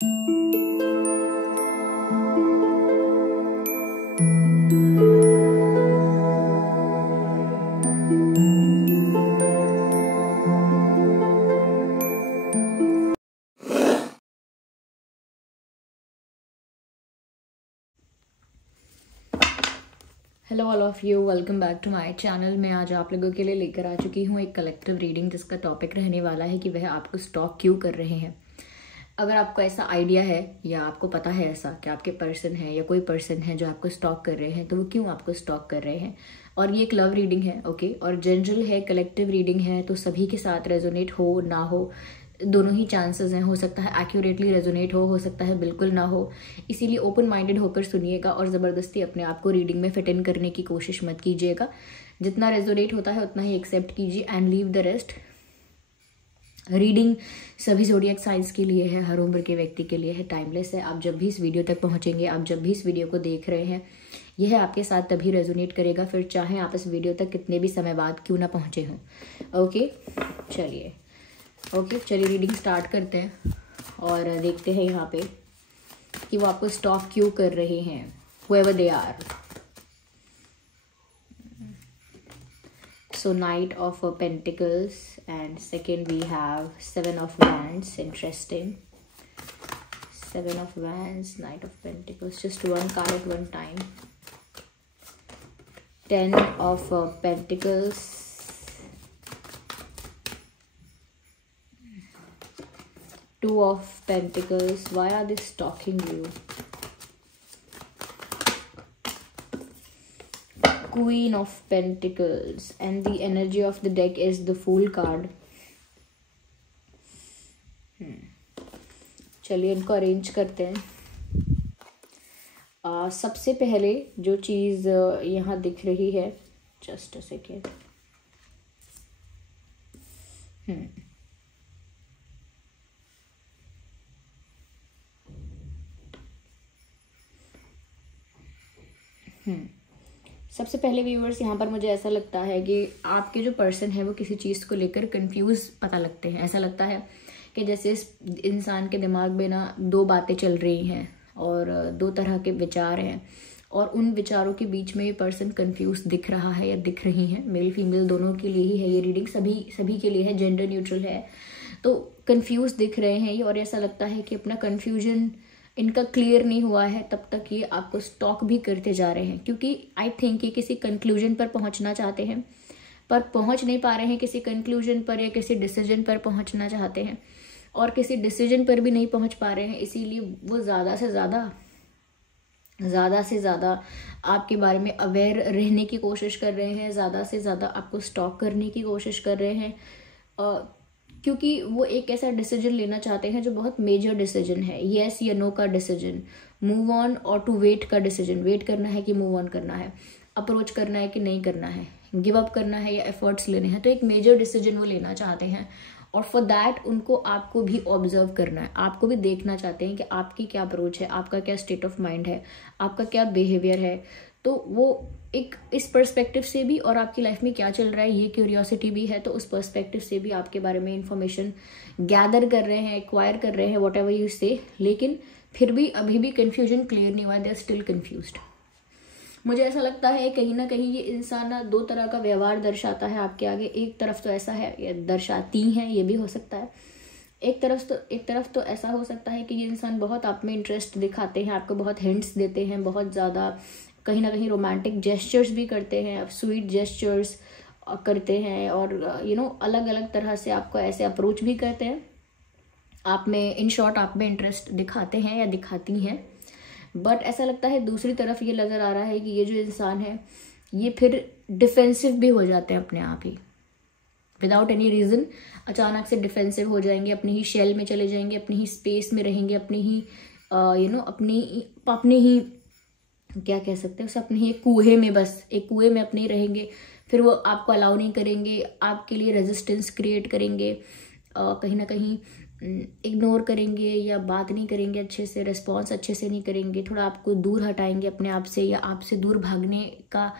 Hello all of you, welcome back to my channel. मैं आज आप लोगों के लिए लेकर आ चुकी हूँ एक कलेक्टिव रीडिंग, जिसका टॉपिक रहने वाला है कि वह आपको स्टॉक क्यों कर रहे हैं। अगर आपको ऐसा आइडिया है या आपको पता है ऐसा कि आपके पर्सन है या कोई पर्सन है जो आपको स्टॉक कर रहे हैं, तो वो क्यों आपको स्टॉक कर रहे हैं। और ये एक लव रीडिंग है, ओके, और जनरल है, कलेक्टिव रीडिंग है, तो सभी के साथ रेजोनेट हो ना हो, दोनों ही चांसेस हैं। हो सकता है एक्यूरेटली रेजोनेट हो सकता है बिल्कुल ना हो। इसीलिए ओपन माइंडेड होकर सुनिएगा और ज़बरदस्ती अपने आप को रीडिंग में फिट इन करने की कोशिश मत कीजिएगा। जितना रेजोनेट होता है उतना ही एक्सेप्ट कीजिए and leave the rest. Reading सभी ज़ोडिएक साइंस के लिए है, हर उम्र के व्यक्ति के लिए है, टाइमलेस है। आप जब भी इस वीडियो तक पहुंचेंगे, आप जब भी इस वीडियो को देख रहे हैं, यह आपके साथ तभी रेजोनेट करेगा, फिर चाहे आप इस वीडियो तक कितने भी समय बाद क्यों ना पहुंचे हों। ओके, चलिए रीडिंग स्टार्ट करते हैं और देखते हैं यहाँ पे कि वो आपको स्टॉक क्यों कर रहे हैं, whoever they are. So Knight of Pentacles and second we have Seven of Wands. Interesting. Seven of Wands, Knight of Pentacles. Just one card at one time. Ten of Pentacles. Two of Pentacles. Why are they stalking you? Queen of Pentacles. And the energy of the deck is the Fool card. चलिए इनको arrange करते हैं। सबसे पहले जो चीज़ यहाँ दिख रही है, जस्ट अ सेकेंड। सबसे पहले व्यूअर्स, यहाँ पर मुझे ऐसा लगता है कि आपके जो पर्सन है वो किसी चीज़ को लेकर कंफ्यूज पता लगते हैं। ऐसा लगता है कि जैसे इस इंसान के दिमाग में ना दो बातें चल रही हैं और दो तरह के विचार हैं, और उन विचारों के बीच में ये पर्सन कंफ्यूज दिख रहा है या दिख रही हैं। मेल फीमेल दोनों के लिए ही है ये रीडिंग, सभी के लिए है, जेंडर न्यूट्रल है। तो कंफ्यूज दिख रहे हैं ये, और ऐसा लगता है कि अपना कन्फ्यूजन इनका क्लियर नहीं हुआ है तब तक ये आपको स्टॉक भी करते जा रहे हैं, क्योंकि आई थिंक ये किसी कंक्लूजन पर पहुंचना चाहते हैं पर पहुंच नहीं पा रहे हैं किसी कंक्लूजन पर, या किसी डिसीजन पर पहुंचना चाहते हैं और किसी डिसीजन पर भी नहीं पहुंच पा रहे हैं। इसीलिए वो ज़्यादा से ज़्यादा आपके बारे में अवेयर रहने की कोशिश कर रहे हैं, ज़्यादा से ज़्यादा आपको स्टॉक करने की कोशिश कर रहे हैं, क्योंकि वो एक ऐसा डिसीजन लेना चाहते हैं जो बहुत मेजर डिसीजन है, येस या नो का डिसीजन, मूव ऑन और टू वेट का डिसीजन। वेट करना है कि मूव ऑन करना है, अप्रोच करना है कि नहीं करना है, गिव अप करना है या एफर्ट्स लेने हैं। तो एक मेजर डिसीजन वो लेना चाहते हैं, और फॉर दैट उनको आपको भी ऑब्जर्व करना है, आपको भी देखना चाहते हैं कि आपकी क्या अप्रोच है, आपका क्या स्टेट ऑफ माइंड है, आपका क्या बिहेवियर है। तो वो एक इस पर्सपेक्टिव से भी, और आपकी लाइफ में क्या चल रहा है ये क्यूरियोसिटी भी है, तो उस पर्सपेक्टिव से भी आपके बारे में इंफॉर्मेशन गैदर कर रहे हैं, एक्वायर कर रहे हैं, व्हाटएवर यू से। लेकिन फिर भी अभी भी कन्फ्यूजन क्लियर नहीं हुआ, दे आर स्टिल कन्फ्यूज्ड। मुझे ऐसा लगता है कहीं ना कहीं ये इंसान ना दो तरह का व्यवहार दर्शाता है आपके आगे। एक तरफ तो ऐसा है, ये दर्शाती हैं, ये भी हो सकता है। एक तरफ तो ऐसा हो सकता है कि ये इंसान बहुत आप में इंटरेस्ट दिखाते हैं, आपको बहुत हिंट्स देते हैं, बहुत ज़्यादा कहीं ना कहीं रोमांटिक जेस्चर्स भी करते हैं, स्वीट जेस्चर्स करते हैं, और अलग अलग तरह से आपको ऐसे अप्रोच भी करते हैं। आप में, इन शॉर्ट, आप में इंटरेस्ट दिखाते हैं या दिखाती हैं। बट ऐसा लगता है दूसरी तरफ ये नज़र आ रहा है कि ये जो इंसान है ये फिर डिफेंसिव भी हो जाते हैं अपने आप ही, विदाउट एनी रीज़न। अचानक से डिफेंसिव हो जाएंगे, अपनी ही शेल में चले जाएंगे, अपनी ही स्पेस में रहेंगे, अपनी ही अपने ही क्या कह सकते हैं उसे, अपने ही एक कुएं में, बस एक कुएं में अपने ही रहेंगे। फिर वो आपको अलाउ नहीं करेंगे, आपके लिए रेजिस्टेंस क्रिएट करेंगे, कहीं ना कहीं इग्नोर करेंगे या बात नहीं करेंगे अच्छे से, रिस्पॉन्स अच्छे से नहीं करेंगे, थोड़ा आपको दूर हटाएंगे अपने आप से, या आपसे दूर भागने का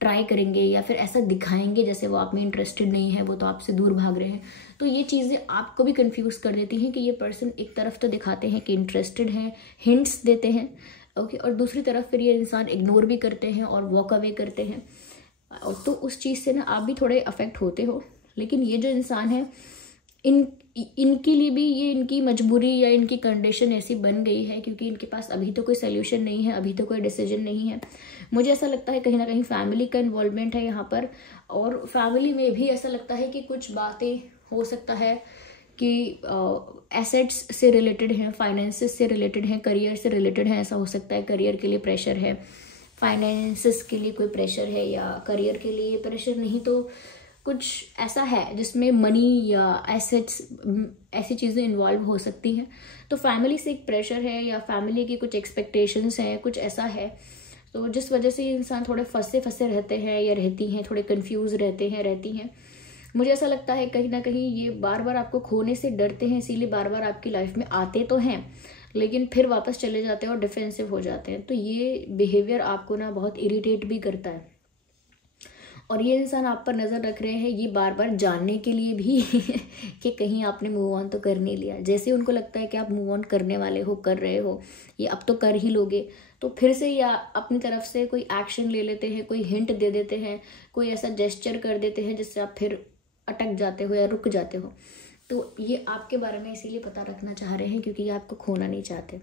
ट्राई करेंगे या फिर ऐसा दिखाएंगे जैसे वो आप में इंटरेस्टेड नहीं है, वो तो आपसे दूर भाग रहे हैं। तो ये चीज़ें आपको भी कंफ्यूज कर देती हैं कि ये पर्सन एक तरफ तो दिखाते हैं कि इंटरेस्टेड हैं, हिंट्स देते हैं, ओके, और दूसरी तरफ फिर ये इंसान इग्नोर भी करते हैं और वॉक अवे करते हैं। और तो उस चीज़ से ना आप भी थोड़े अफेक्ट होते हो। लेकिन ये जो इंसान है, इनके लिए भी ये इनकी मजबूरी या इनकी कंडीशन ऐसी बन गई है, क्योंकि इनके पास अभी तो कोई सोल्यूशन नहीं है, अभी तो कोई डिसीजन नहीं है। मुझे ऐसा लगता है कहीं ना कहीं फैमिली का इन्वॉल्वमेंट है यहाँ पर, और फैमिली में भी ऐसा लगता है कि कुछ बातें हो सकता है कि एसेट्स से रिलेटेड हैं, फाइनेंसेस से रिलेटेड हैं, करियर से रिलेटेड हैं। ऐसा हो सकता है करियर के लिए प्रेशर है, फाइनेंसेस के लिए कोई प्रेशर है, या करियर के लिए प्रेशर नहीं तो कुछ ऐसा है जिसमें मनी या एसेट्स, ऐसी चीज़ें इन्वॉल्व हो सकती हैं। तो फैमिली से एक प्रेशर है या फैमिली की कुछ एक्सपेक्टेशंस हैं, कुछ ऐसा है, तो जिस वजह से ये इंसान थोड़े फंसे रहते हैं या रहती हैं, थोड़े कंफ्यूज रहती हैं। मुझे ऐसा लगता है कहीं ना कहीं ये बार बार आपको खोने से डरते हैं, इसीलिए बार बार आपकी लाइफ में आते तो हैं लेकिन फिर वापस चले जाते हैं और डिफेंसिव हो जाते हैं। तो ये बिहेवियर आपको ना बहुत इरिटेट भी करता है, और ये इंसान आप पर नज़र रख रहे हैं ये बार बार जानने के लिए भी कि कहीं आपने मूव ऑन तो कर नहीं लिया। जैसे उनको लगता है कि आप मूव ऑन करने वाले हो, कर रहे हो, ये अब तो कर ही लोगे, तो फिर से या अपनी तरफ से कोई एक्शन ले लेते हैं, कोई हिंट दे देते हैं, कोई ऐसा जेस्चर कर देते हैं जिससे आप फिर अटक जाते हो या रुक जाते हो। तो ये आपके बारे में इसीलिए पता रखना चाह रहे हैं क्योंकि ये आपको खोना नहीं चाहते।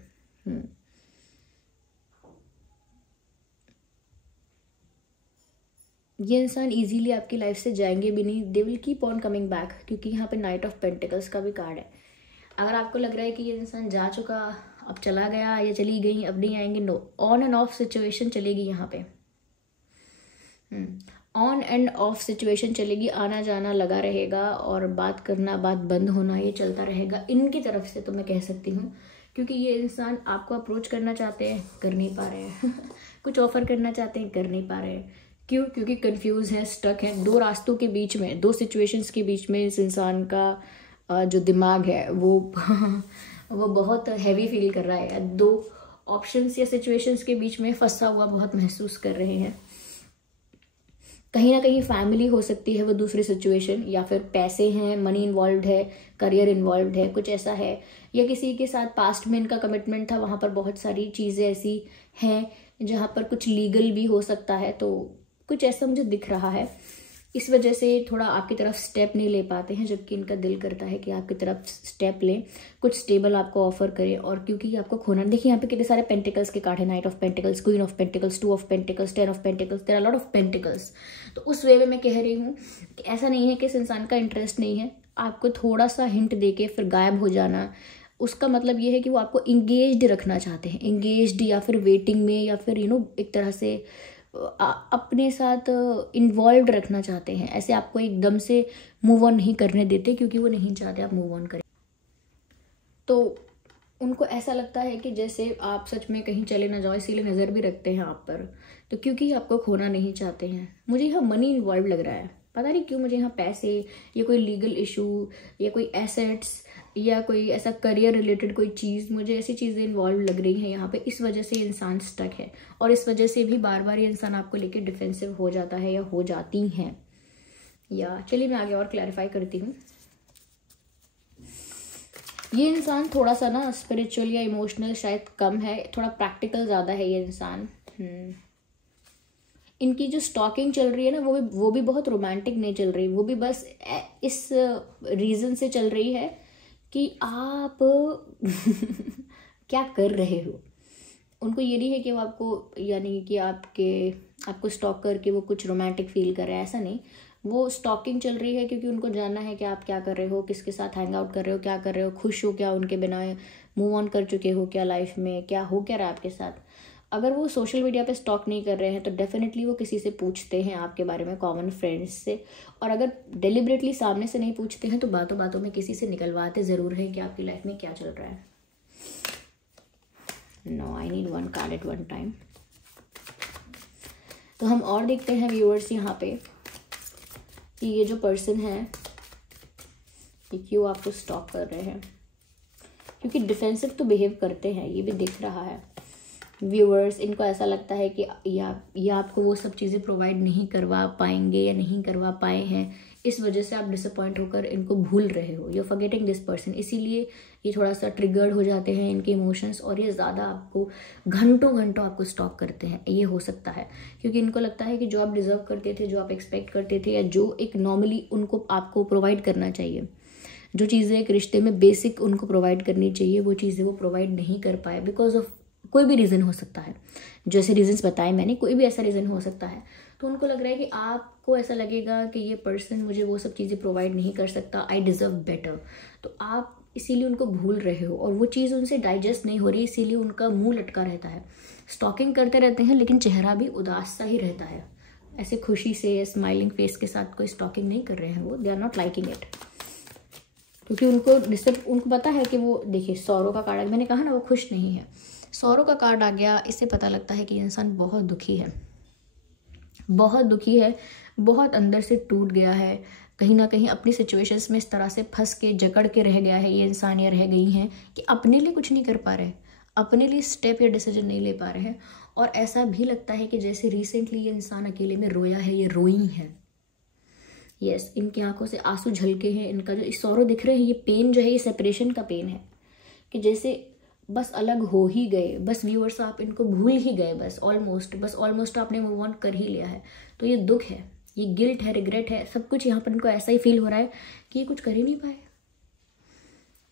ये इंसान इजीली आपकी लाइफ से जाएंगे भी नहीं, they will keep on coming back, क्योंकि यहाँ पे नाइट ऑफ पेंटिकल्स का भी कार्ड है। अगर आपको लग रहा है कि ये इंसान जा चुका, अब चला गया या चली गई, अब नहीं आएंगे, no, on and off situation चलेगी यहाँ पे। ऑन एंड ऑफ सिचुएशन चलेगी, आना जाना लगा रहेगा और बात करना, बात बंद होना, ये चलता रहेगा इनकी तरफ से, तो मैं कह सकती हूँ। क्योंकि ये इंसान आपको अप्रोच करना चाहते हैं, कर नहीं पा रहे हैं कुछ ऑफर करना चाहते हैं, कर नहीं पा रहे हैं। क्यों? क्योंकि कंफ्यूज है, स्टक है, दो रास्तों के बीच में, दो सिचुएशंस के बीच में इस इंसान का जो दिमाग है वो वो बहुत हैवी फील कर रहा है। दो ऑप्शंस या सिचुएशंस के बीच में फंसा हुआ बहुत महसूस कर रहे हैं। कहीं ना कहीं फैमिली हो सकती है वो दूसरी सिचुएशन, या फिर पैसे हैं, मनी इन्वॉल्व है, करियर इन्वॉल्व है, कुछ ऐसा है, या किसी के साथ पास्ट में इनका कमिटमेंट था, वहाँ पर बहुत सारी चीज़ें ऐसी हैं जहाँ पर कुछ लीगल भी हो सकता है। तो कुछ ऐसा मुझे दिख रहा है, इस वजह से थोड़ा आपकी तरफ स्टेप नहीं ले पाते हैं, जबकि इनका दिल करता है कि आपकी तरफ स्टेप लें, कुछ स्टेबल आपको ऑफर करें। और क्योंकि आपको खोना, देखिए यहाँ पे कितने सारे पेंटिकल्स के कार्ड है, knight of pentacles, queen of pentacles, 2 of pentacles, 10 of pentacles, there are lot of pentacles. तो उस वे में मैं कह रही हूँ कि ऐसा नहीं है कि इस इंसान का इंटरेस्ट नहीं है, आपको थोड़ा सा हिंट दे के फिर गायब हो जाना, उसका मतलब ये है कि वो आपको इंगेज्ड रखना चाहते हैं, इंगेज्ड या फिर वेटिंग में, या फिर एक तरह से अपने साथ इन्वॉल्व रखना चाहते हैं। ऐसे आपको एकदम से मूव ऑन नहीं करने देते, क्योंकि वो नहीं चाहते आप मूव ऑन करें। तो उनको ऐसा लगता है कि जैसे आप सच में कहीं चले ना जाओ, इसीलिए नज़र भी रखते हैं आप पर। तो क्योंकि आपको खोना नहीं चाहते हैं। मुझे यहाँ मनी इन्वॉल्व लग रहा है, पता नहीं क्यों मुझे यहाँ पैसे या कोई लीगल इशू या कोई एसेट्स या कोई ऐसा करियर रिलेटेड कोई चीज़, मुझे ऐसी चीज़ें इन्वॉल्व लग रही हैं यहाँ पे। इस वजह से ये इंसान स्टक है, और इस वजह से भी बार बार ये इंसान आपको लेके डिफेंसिव हो जाता है या हो जाती हैं। या चलिए मैं आगे और क्लैरिफाई करती हूँ। ये इंसान थोड़ा सा ना स्पिरिचुअल या इमोशनल शायद कम है, थोड़ा प्रैक्टिकल ज़्यादा है ये इंसान। इनकी जो स्टॉकिंग चल रही है ना, वो भी बहुत रोमांटिक नहीं चल रही, वो भी बस इस रीज़न से चल रही है कि आप क्या कर रहे हो। उनको ये नहीं है कि वो आपको, यानी कि आपको स्टॉक करके वो कुछ रोमांटिक फील कर रहे हैं, ऐसा नहीं। वो स्टॉकिंग चल रही है क्योंकि उनको जानना है कि आप क्या कर रहे हो, किसके साथ हैंग आउट कर रहे हो, क्या कर रहे हो, खुश हो क्या उनके बिना, मूव ऑन कर चुके हो क्या लाइफ में, क्या हो क्या रहा है आपके साथ। अगर वो सोशल मीडिया पे स्टॉक नहीं कर रहे हैं तो डेफिनेटली वो किसी से पूछते हैं आपके बारे में, कॉमन फ्रेंड्स से। और अगर डेलिबरेटली सामने से नहीं पूछते हैं तो बातों बातों में किसी से निकलवाते ज़रूर हैं कि आपकी लाइफ में क्या चल रहा है। No, I need 1 card at 1 time. तो हम और देखते हैं व्यूअर्स यहाँ पे कि ये जो पर्सन है ये क्यों आपको स्टॉक कर रहे हैं, क्योंकि डिफेंसिव तो बिहेव करते हैं, ये भी दिख रहा है। व्यूअर्स, इनको ऐसा लगता है कि या आपको वो सब चीज़ें प्रोवाइड नहीं करवा पाएंगे या नहीं करवा पाए हैं, इस वजह से आप डिसअपॉइंट होकर इनको भूल रहे हो, यू फॉरगेटिंग दिस पर्सन। इसीलिए ये थोड़ा सा ट्रिगर्ड हो जाते हैं इनके इमोशंस, और ये ज़्यादा आपको घंटों घंटों आपको स्टॉक करते हैं। ये हो सकता है क्योंकि इनको लगता है कि जो आप डिजर्व करते थे, जो आप एक्सपेक्ट करते थे, या जो एक नॉर्मली उनको आपको प्रोवाइड करना चाहिए, जो चीज़ें एक रिश्ते में बेसिक उनको प्रोवाइड करनी चाहिए, वो चीज़ें वो प्रोवाइड नहीं कर पाए बिकॉज ऑफ कोई भी रीज़न हो सकता है। जैसे रीजंस बताए मैंने, कोई भी ऐसा रीज़न हो सकता है। तो उनको लग रहा है कि आपको ऐसा लगेगा कि ये पर्सन मुझे वो सब चीज़ें प्रोवाइड नहीं कर सकता, आई डिज़र्व बेटर। तो आप इसीलिए उनको भूल रहे हो, और वो चीज़ उनसे डाइजेस्ट नहीं हो रही, इसीलिए उनका मुंह लटका रहता है। स्टॉकिंग करते रहते हैं लेकिन चेहरा भी उदास सा ही रहता है। ऐसे खुशी से या स्माइलिंग फेस के साथ कोई स्टॉकिंग नहीं कर रहे हैं वो, they are not liking it. क्योंकि उनको पता है कि वो, देखिए सौरों का कार्ड, मैंने कहा ना वो खुश नहीं है। सौरों का कार्ड आ गया, इससे पता लगता है कि इंसान बहुत दुखी है, बहुत दुखी है, बहुत अंदर से टूट गया है, कहीं ना कहीं अपनी सिचुएशंस में इस तरह से फंस के जकड़ के रह गया है ये इंसान, या रह गई हैं कि अपने लिए कुछ नहीं कर पा रहे, अपने लिए स्टेप या डिसीजन नहीं ले पा रहे हैं। और ऐसा भी लगता है कि जैसे रिसेंटली ये इंसान अकेले में रोया है, ये रोई है। यस, इनकी आंखों से आंसू झलके हैं। इनका जो सौरव दिख रहे हैं, ये पेन जो है ये सेपरेशन का पेन है, कि जैसे बस अलग हो ही गए, बस व्यूअर्स आप इनको भूल ही गए, बस ऑलमोस्ट आपने मूव ऑन कर ही लिया है। तो ये दुख है, ये गिल्ट है, रिग्रेट है, सब कुछ यहाँ पर इनको ऐसा ही फील हो रहा है कि ये कुछ कर ही नहीं पाए।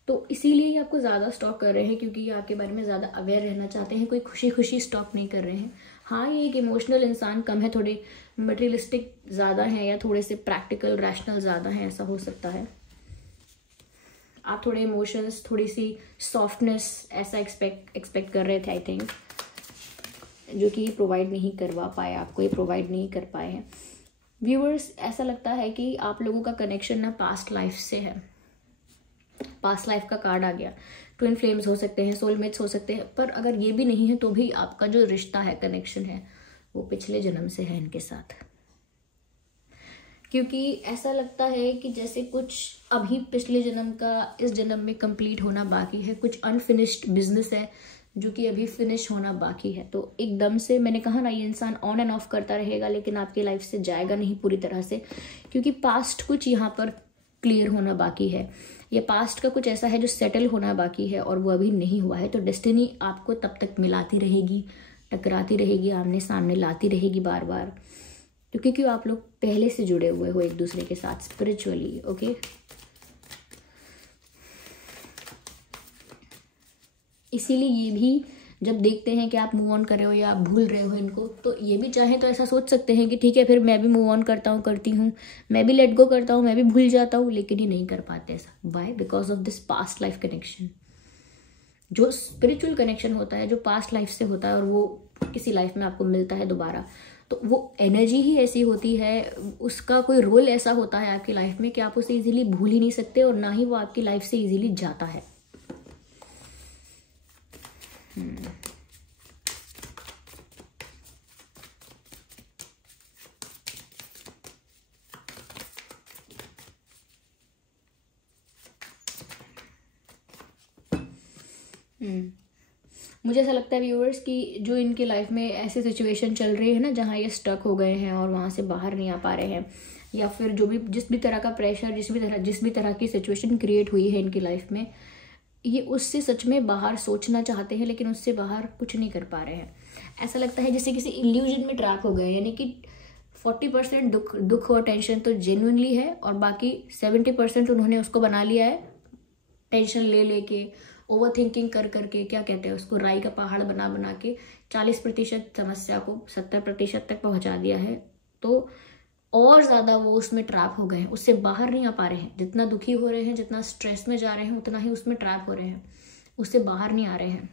तो इसीलिए ये आपको ज़्यादा स्टॉक कर रहे हैं, क्योंकि ये आपके बारे में ज़्यादा अवेयर रहना चाहते हैं। कोई खुशी खुशी स्टॉक नहीं कर रहे हैं। हाँ, ये एक इमोशनल इंसान कम है, थोड़े मटेरियलिस्टिक ज़्यादा हैं, या थोड़े से प्रैक्टिकल रैशनल ज़्यादा हैं, ऐसा हो सकता है। आप थोड़े इमोशंस, थोड़ी सी सॉफ्टनेस ऐसा एक्सपेक्ट कर रहे थे, आई थिंक, जो कि ये प्रोवाइड नहीं करवा पाए, आपको ये प्रोवाइड नहीं कर पाए हैं। व्यूअर्स, ऐसा लगता है कि आप लोगों का कनेक्शन ना पास्ट लाइफ से है। पास्ट लाइफ का कार्ड आ गया। ट्विन फ्लेम्स हो सकते हैं, सोलमेट्स हो सकते हैं, पर अगर ये भी नहीं है तो भी आपका जो रिश्ता है, कनेक्शन है, वो पिछले जन्म से है इनके साथ। क्योंकि ऐसा लगता है कि जैसे कुछ अभी पिछले जन्म का इस जन्म में कंप्लीट होना बाकी है, कुछ अनफिनिश्ड बिजनेस है जो कि अभी फिनिश होना बाकी है। तो एकदम से, मैंने कहा ना, ये इंसान ऑन एंड ऑफ करता रहेगा लेकिन आपकी लाइफ से जाएगा नहीं पूरी तरह से, क्योंकि पास्ट कुछ यहाँ पर क्लियर होना बाकी है, या पास्ट का कुछ ऐसा है जो सेटल होना बाकी है और वो अभी नहीं हुआ है। तो डेस्टिनी आपको तब तक मिलाती रहेगी, टकराती रहेगी, आमने सामने लाती रहेगी बार बार, क्योंकि आप लोग पहले से जुड़े हुए हो एक दूसरे के साथ स्पिरिचुअली। ओके, इसीलिए ये भी जब देखते हैं कि आप मूव ऑन कर रहे हो या आप भूल रहे हो इनको, तो ये भी चाहे तो ऐसा सोच सकते हैं कि ठीक है, फिर मैं भी मूव ऑन करती हूँ, मैं भी लेट गो करता हूँ, मैं भी भूल जाता हूँ, लेकिन ये नहीं कर पाते ऐसा। Why? Because of this past life connection. जो स्पिरिचुअल कनेक्शन होता है, जो पास्ट लाइफ से होता है, और वो किसी लाइफ में आपको मिलता है दोबारा, तो वो एनर्जी ही ऐसी होती है, उसका कोई रोल ऐसा होता है आपकी लाइफ में कि आप उसे इजीली भूल ही नहीं सकते, और ना ही वो आपकी लाइफ से इजीली जाता है। मुझे ऐसा लगता है व्यूअर्स कि जो इनके लाइफ में ऐसी सिचुएशन चल रही है ना, जहाँ ये स्टक हो गए हैं और वहाँ से बाहर नहीं आ पा रहे हैं, या फिर जो भी जिस भी तरह का प्रेशर, जिस भी तरह की सिचुएशन क्रिएट हुई है इनकी लाइफ में, ये उससे सच में बाहर सोचना चाहते हैं लेकिन उससे बाहर कुछ नहीं कर पा रहे हैं। ऐसा लगता है जैसे किसी इल्यूजन में ट्रैप हो गए, यानी कि 40% दुख और टेंशन तो जेन्युइनली है, और बाकी 70% उन्होंने उसको बना लिया है टेंशन ले लेके, ओवर थिंकिंग कर करके, क्या कहते हैं उसको, राई का पहाड़ बना बना के 40% समस्या को 70% तक पहुंचा दिया है। तो और ज़्यादा वो उसमें ट्रैप हो गए हैं, उससे बाहर नहीं आ पा रहे हैं। जितना दुखी हो रहे हैं, जितना स्ट्रेस में जा रहे हैं, उतना ही उसमें ट्रैप हो रहे हैं, उससे बाहर नहीं आ रहे हैं।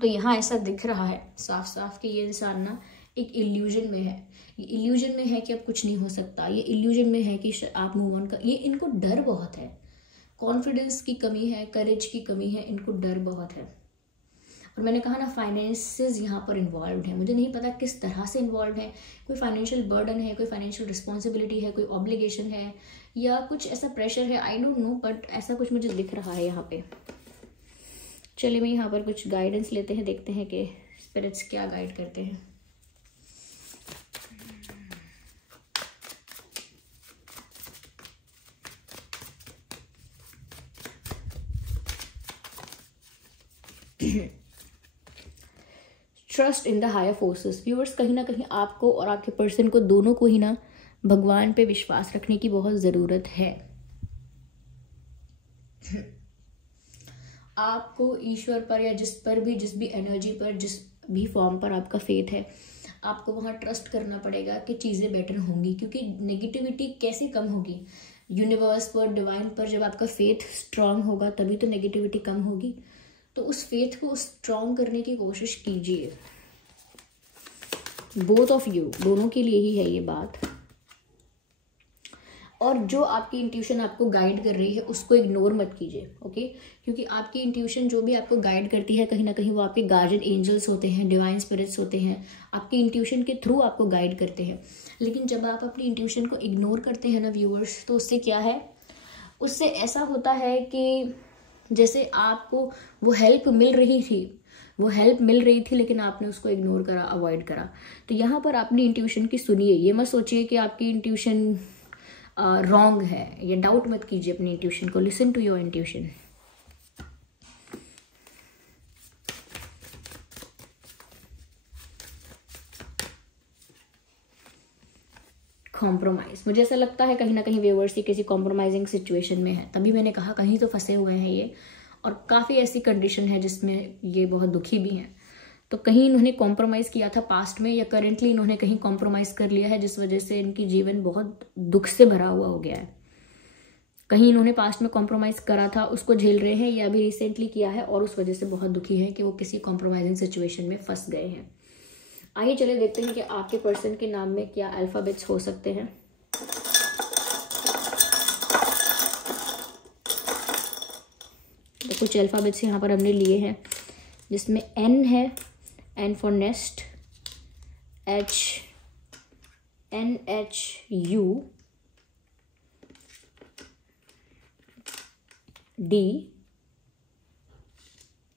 तो यहाँ ऐसा दिख रहा है साफ साफ कि ये इंसान ना एक इल्यूजन में है। ये इल्यूजन में है कि अब कुछ नहीं हो सकता, ये इल्यूजन में है कि आप मूव ऑन कर, ये इनको डर बहुत है, कॉन्फिडेंस की कमी है, करेज की कमी है, इनको डर बहुत है। और मैंने कहा ना, फाइनेंसेस यहाँ पर इन्वॉल्व है, मुझे नहीं पता किस तरह से इन्वॉल्व है, कोई फाइनेंशियल बर्डन है, कोई फाइनेंशियल रिस्पॉन्सिबिलिटी है, कोई ऑब्लिगेशन है, या कुछ ऐसा प्रेशर है, आई डोंट नो, बट ऐसा कुछ मुझे दिख रहा है यहाँ पे। चलिए मैं यहाँ पर कुछ गाइडेंस लेते हैं, देखते हैं कि स्पिरिट्स क्या गाइड करते हैं। Trust in the higher forces. Viewers, कहीं ना कहीं आपको और आपके पर्सन को, दोनों को ही ना, भगवान पे विश्वास रखने की बहुत ज़रूरत है। आपको ईश्वर पर या जिस भी एनर्जी पर, जिस भी फॉर्म पर आपका फेथ है, आपको वहाँ ट्रस्ट करना पड़ेगा कि चीज़ें बेटर होंगी। क्योंकि नेगेटिविटी कैसे कम होगी? यूनिवर्स पर, डिवाइन पर जब आपका फेथ स्ट्रांग होगा तभी तो नेगेटिविटी कम होगी। तो उस फेथ को स्ट्रांग करने की कोशिश कीजिए। बोथ ऑफ यू, दोनों के लिए ही है ये बात। और जो आपकी इंट्यूशन आपको गाइड कर रही है उसको इग्नोर मत कीजिए, ओके? क्योंकि आपकी इंट्यूशन जो भी आपको गाइड करती है, कहीं ना कहीं वो आपके गार्जियन एंजल्स होते हैं, डिवाइन स्पिरिट्स होते हैं, आपकी इंट्यूशन के थ्रू आपको गाइड करते हैं। लेकिन जब आप अपनी इंट्यूशन को इग्नोर करते हैं ना व्यूअर्स, तो उससे क्या है, उससे ऐसा होता है कि जैसे आपको वो हेल्प मिल रही थी लेकिन आपने उसको इग्नोर करा, अवॉइड करा। तो यहाँ पर अपनी इंट्यूशन की सुनिए। ये मत सोचिए कि आपकी इंट्यूशन रॉन्ग है, ये डाउट मत कीजिए अपनी इंट्यूशन को। Listen to your intuition. Compromise, मुझे ऐसा लगता है कहीं ना कहीं व्यूअर्स किसी कॉम्प्रोमाइजिंग सिचुएशन में है, तभी मैंने कहा कहीं तो फंसे हुए हैं ये। और काफ़ी ऐसी कंडीशन है जिसमें ये बहुत दुखी भी हैं। तो कहीं इन्होंने कॉम्प्रोमाइज़ किया था पास्ट में, या करेंटली इन्होंने कहीं कॉम्प्रोमाइज़ कर लिया है, जिस वजह से इनकी जीवन बहुत दुख से भरा हुआ हो गया है। कहीं इन्होंने पास्ट में कॉम्प्रोमाइज़ करा था, उसको झेल रहे हैं, या अभी रिसेंटली किया है और उस वजह से बहुत दुखी हैं कि वो किसी कॉम्प्रोमाइजिंग सिचुएशन में फंस गए हैं। आइए चले देखते हैं कि आपके पर्सन के नाम में क्या अल्फ़ाबेट्स हो सकते हैं। तो कुछ अल्फ़ाबेट्स यहाँ पर हमने लिए हैं, जिसमें N है, N for nest, NHU, D,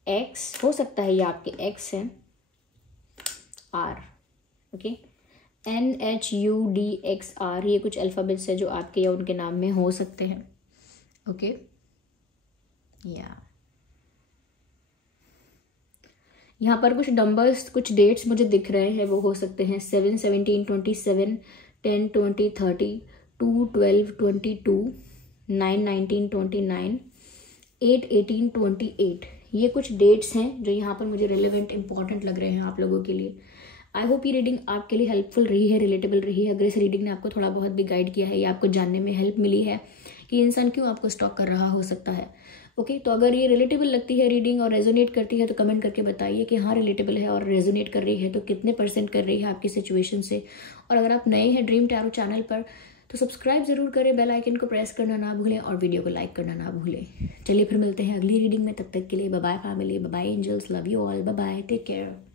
X हो सकता है, ये आपके X हैं, R, ओके? NHUDXR, ये कुछ अल्फ़ाबेट्स है जो आपके या उनके नाम में हो सकते हैं, ओके? या यहाँ पर कुछ नंबर्स, कुछ डेट्स मुझे दिख रहे हैं, वो हो सकते हैं 7, 17, 27, 10, 20, 30, 2, 12, 22, 9, 19, 29, 8, 18, 28। ये कुछ डेट्स हैं जो यहाँ पर मुझे रिलेवेंट, इंपॉर्टेंट लग रहे हैं आप लोगों के लिए। आई होप ये रीडिंग आपके लिए हेल्पफुल रही है, रिलेटेबल रही है। अगर इस रीडिंग ने आपको थोड़ा बहुत भी गाइड किया है या आपको जानने में हेल्प मिली है कि इंसान क्यों आपको स्टॉक कर रहा हो सकता है, ओके? तो अगर ये रिलेटेबल लगती है रीडिंग और रेजोनेट करती है तो कमेंट करके बताइए कि हाँ रिलेटेबल है और रेजोनेट कर रही है, तो कितने % कर रही है आपकी सिचुएशन से। और अगर आप नए हैं ड्रीम टैरो चैनल पर तो सब्सक्राइब जरूर करें, बेल आइकन को प्रेस करना ना भूलें और वीडियो को लाइक करना ना भूलें। चलिए फिर मिलते हैं अगली रीडिंग में, तब तक के लिए bye bye family, bye bye angels, love you all, bye bye, take care.